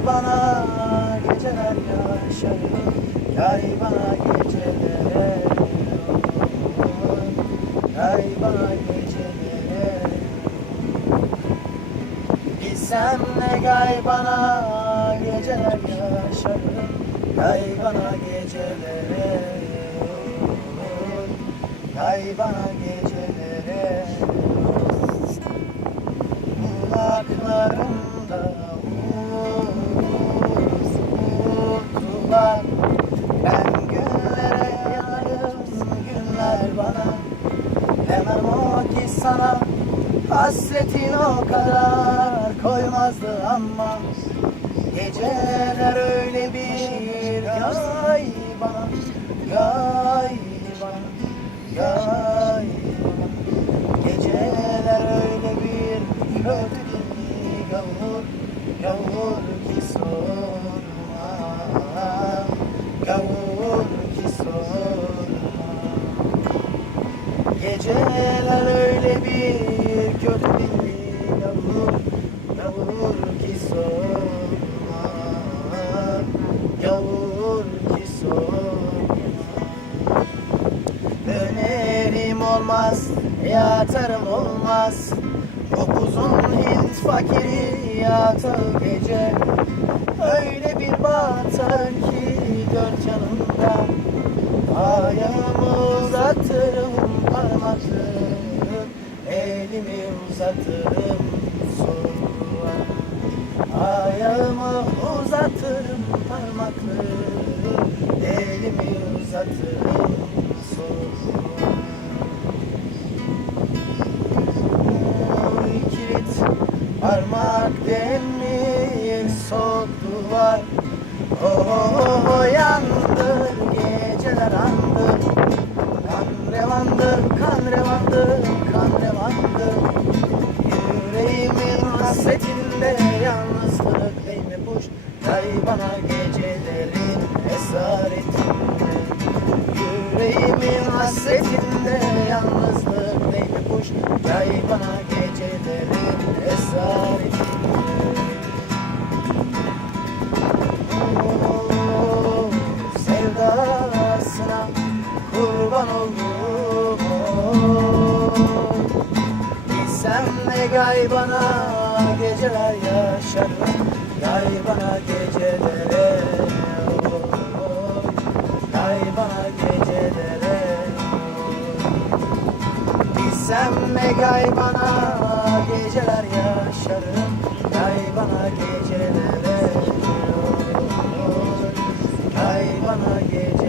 Yay bana geceler yaşarım Yay bana geceler Yay bana geceler Bilsem ne gay bana geceler yaşarım Yay bana gecelere Yay bana gecelere Kulaklarımda Ben günlere yanarım günler bana. Demem o ki sana hasretin o kadar koymazdı ama. Geceler öyle bir yay bana Yay bana Yay Geceler öyle bir kötü gavur Gavur ki sorma Geceler öyle bir kötü ki gavur Gavur ki sorma Gavur ki sorma Önerim olmaz, yatarım olmaz. Upuzun Hint fakiri yatar uzatırım soğuğa Ayağımı uzatırım parmaklarım Elimi uzatırım Oy kilit parmak demir soktular Oh, oh, oh yandır geceler andır hasretinde yalnızlık değme puş Yay bana gecelerin esaretinde Yüreğimin hasretinde yalnızlık değme puş Yay bana gecelerin esaretinde Oh, sevdasına kurban oldum oh. Bilsem ne gay bana geceler yaşarım Yay bana gecelere oh. Yay bana gecelere oh. Bilsem ne gay bana geceler yaşarım Yay bana gecelere oh. Yay bana gecelere